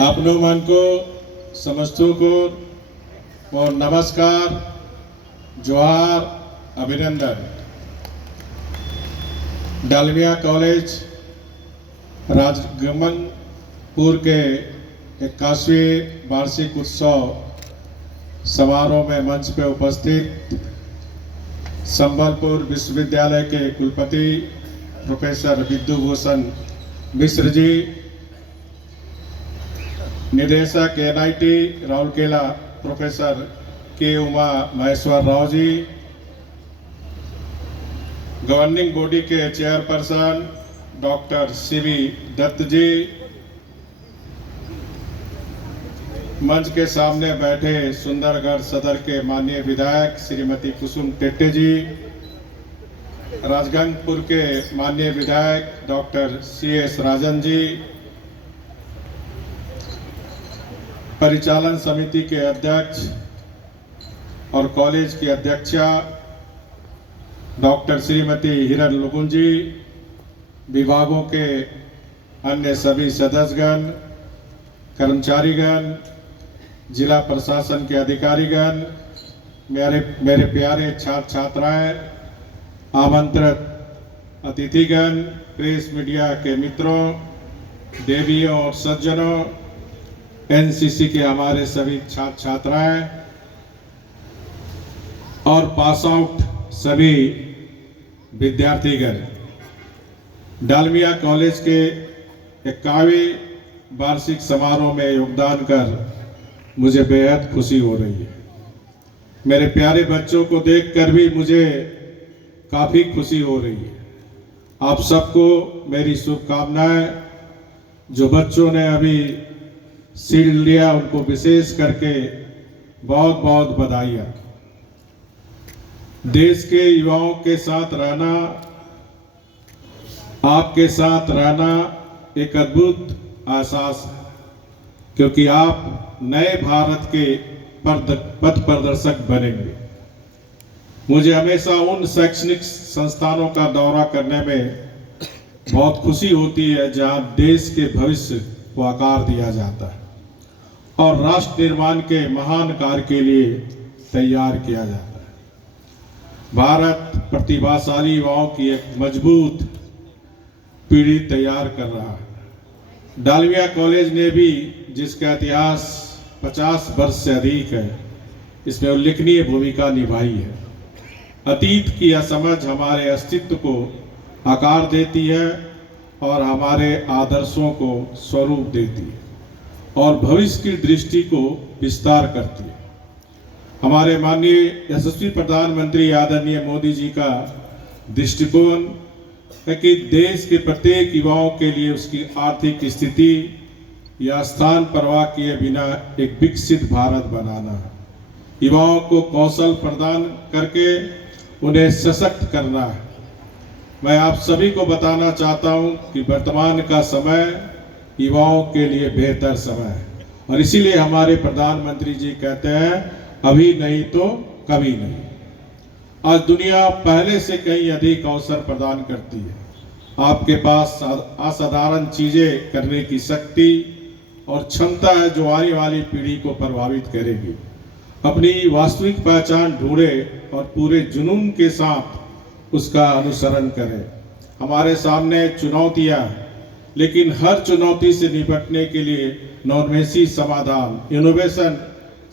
आपनो मन को समस्तों को और नमस्कार, जोहार, अभिनंदन। डालमिया कॉलेज राजगमनपुर के 81वें वार्षिक उत्सव समारोह में मंच पे उपस्थित संबलपुर विश्वविद्यालय के कुलपति प्रोफेसर विद्युभूषण मिश्र जी, निदेशक NIT राउरकेला प्रोफेसर के उमा महेश्वर राव जी, गवर्निंग बॉडी के चेयरपर्सन डॉक्टर CV दत्त जी, मंच के सामने बैठे सुंदरगढ़ सदर के माननीय विधायक श्रीमती कुसुम टेट्टे जी, राजगंगपुर के माननीय विधायक डॉक्टर CS राजन जी, परिचालन समिति के अध्यक्ष और कॉलेज की अध्यक्षा डॉक्टर श्रीमती हिरन लुगुन जी, विभागों के अन्य सभी सदस्यगण, कर्मचारीगण, जिला प्रशासन के अधिकारीगण, मेरे प्यारे छात्र छात्राएं, आमंत्रित अतिथिगण, प्रेस मीडिया के मित्रों, देवियों और सज्जनों, NCC के हमारे सभी छात्र छात्राएं और पास आउट सभी विद्यार्थीगण, डालमिया कॉलेज के 51वें वार्षिक समारोह में योगदान कर मुझे बेहद खुशी हो रही है। मेरे प्यारे बच्चों को देखकर भी मुझे काफ़ी खुशी हो रही है। आप सबको मेरी शुभकामनाएं। जो बच्चों ने अभी शील्ड लिया उनको विशेष करके बहुत बहुत बधाइयाँ। देश के युवाओं के साथ रहना, आपके साथ रहना एक अद्भुत एहसास है, क्योंकि आप नए भारत के पथ प्रदर्शक बनेंगे। मुझे हमेशा उन शैक्षणिक संस्थानों का दौरा करने में बहुत खुशी होती है जहां देश के भविष्य को आकार दिया जाता है और राष्ट्र निर्माण के महान कार्य के लिए तैयार किया जाता है। भारत प्रतिभाशाली युवाओं की एक मजबूत पीढ़ी तैयार कर रहा है। डालमिया कॉलेज ने भी, जिसका इतिहास 50 वर्ष से अधिक है, इसमें उल्लेखनीय भूमिका निभाई है। अतीत की असमझ हमारे अस्तित्व को आकार देती है और हमारे आदर्शों को स्वरूप देती है और भविष्य की दृष्टि को विस्तार करती है। हमारे माननीय यशस्वी प्रधानमंत्री आदरणीय मोदी जी का दृष्टिकोण है कि देश के प्रत्येक युवाओं के लिए उसकी आर्थिक स्थिति या स्थान परवाह किए बिना एक विकसित भारत बनाना है। युवाओं को कौशल प्रदान करके उन्हें सशक्त करना है। मैं आप सभी को बताना चाहता हूं कि वर्तमान का समय युवाओं के लिए बेहतर समय है और इसीलिए हमारे प्रधानमंत्री जी कहते हैं, अभी नहीं तो कभी नहीं। आज दुनिया पहले से कहीं अधिक अवसर प्रदान करती है। आपके पास असाधारण चीजें करने की शक्ति और क्षमता है जो आने वाली पीढ़ी को प्रभावित करेगी। अपनी वास्तविक पहचान ढूंढे और पूरे जुनून के साथ उसका अनुसरण करें। हमारे सामने चुनौतियां, लेकिन हर चुनौती से निपटने के लिए नवोन्मेषी समाधान, इनोवेशन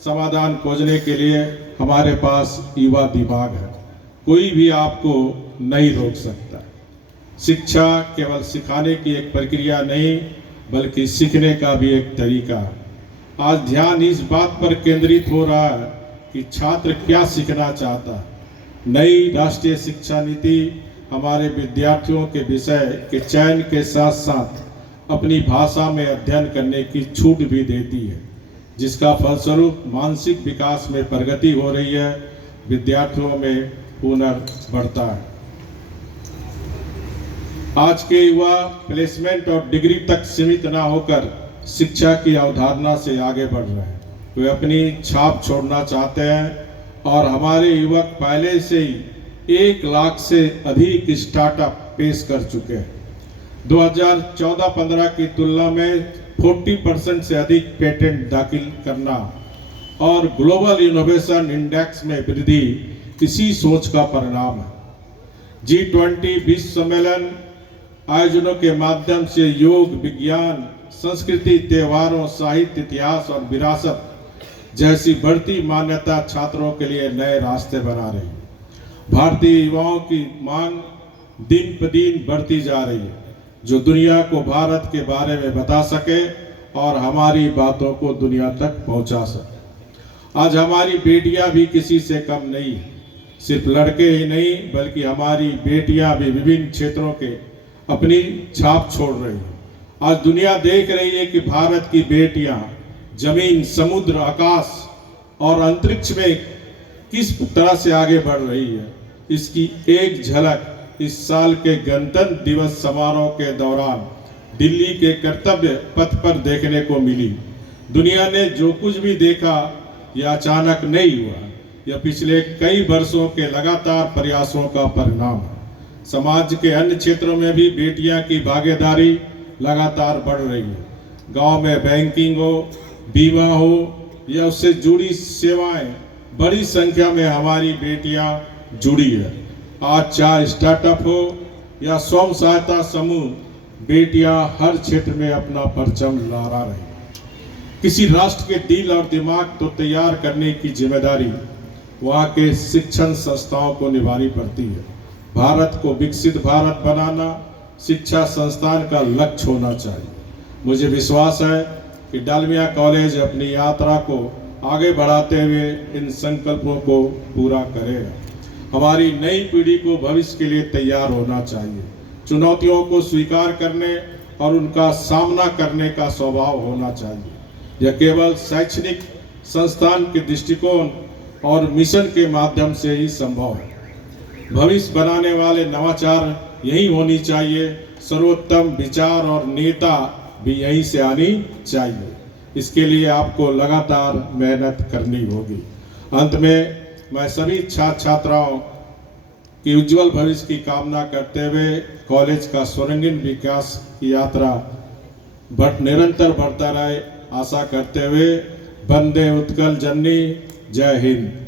समाधान खोजने के लिए हमारे पास युवा दिमाग है। कोई भी आपको नहीं रोक सकता। शिक्षा केवल सिखाने की एक प्रक्रिया नहीं, बल्कि सीखने का भी एक तरीका है। आज ध्यान इस बात पर केंद्रित हो रहा है कि छात्र क्या सीखना चाहता है। नई राष्ट्रीय शिक्षा नीति हमारे विद्यार्थियों के विषय के चयन के साथ साथ अपनी भाषा में अध्ययन करने की छूट भी देती है, जिसका फलस्वरूप मानसिक विकास में प्रगति हो रही है, विद्यार्थियों में हुनर बढ़ता है। आज के युवा प्लेसमेंट और डिग्री तक सीमित ना होकर शिक्षा की अवधारणा से आगे बढ़ रहे हैं। वे अपनी छाप छोड़ना चाहते हैं और हमारे युवक पहले से ही 1 लाख से अधिक स्टार्टअप पेश कर चुके हैं। 2014-15 की तुलना में 40% से अधिक पेटेंट दाखिल करना और ग्लोबल इनोवेशन इंडेक्स में वृद्धि इसी सोच का परिणाम है। G20 विश्व सम्मेलन आयोजनों के माध्यम से योग, विज्ञान, संस्कृति, त्योहारों, साहित्य, इतिहास और विरासत जैसी बढ़ती मान्यता छात्रों के लिए नए रास्ते बना रही है। भारतीय युवाओं की मांग दिन ब दिन बढ़ती जा रही है, जो दुनिया को भारत के बारे में बता सके और हमारी बातों को दुनिया तक पहुंचा सके। आज हमारी बेटियां भी किसी से कम नहीं है। सिर्फ लड़के ही नहीं, बल्कि हमारी बेटियां भी विभिन्न क्षेत्रों के अपनी छाप छोड़ रही हैं। आज दुनिया देख रही है कि भारत की बेटियां जमीन, समुद्र, आकाश और अंतरिक्ष में किस तरह से आगे बढ़ रही है। इसकी एक झलक इस साल के गणतंत्र दिवस समारोह के दौरान दिल्ली के कर्तव्य पथ पर देखने को मिली। दुनिया ने जो कुछ भी देखा यह अचानक नहीं हुआ, यह पिछले कई वर्षों के लगातार प्रयासों का परिणाम है। समाज के अन्य क्षेत्रों में भी बेटियां की भागीदारी लगातार बढ़ रही है। गांव में बैंकिंग हो, बीमा हो या उससे जुड़ी सेवाएं, बड़ी संख्या में हमारी बेटियां जुड़ी है। आज चाहे स्टार्टअप हो या स्वयं सहायता समूह, बेटियां हर क्षेत्र में अपना परचम लहरा रही हैं। किसी राष्ट्र के दिल और दिमाग तो तैयार करने की जिम्मेदारी वहाँ के शिक्षण संस्थाओं को निभानी पड़ती है। भारत को विकसित भारत बनाना शिक्षा संस्थान का लक्ष्य होना चाहिए। मुझे विश्वास है कि डालमिया कॉलेज अपनी यात्रा को आगे बढ़ाते हुए इन संकल्पों को पूरा करेगा। हमारी नई पीढ़ी को भविष्य के लिए तैयार होना चाहिए। चुनौतियों को स्वीकार करने और उनका सामना करने का स्वभाव होना चाहिए। यह केवल शैक्षणिक संस्थान के दृष्टिकोण और मिशन के माध्यम से ही संभव है। भविष्य बनाने वाले नवाचार यही होनी चाहिए। सर्वोत्तम विचार और नेता भी यहीं से आनी चाहिए। इसके लिए आपको लगातार मेहनत करनी होगी। अंत में मैं सभी छात्र छात्राओं की उज्जवल भविष्य की कामना करते हुए कॉलेज का स्वर्णिम विकास की यात्रा निरंतर बढ़ता रहे आशा करते हुए वंदे उत्कल जननी। जय हिंद।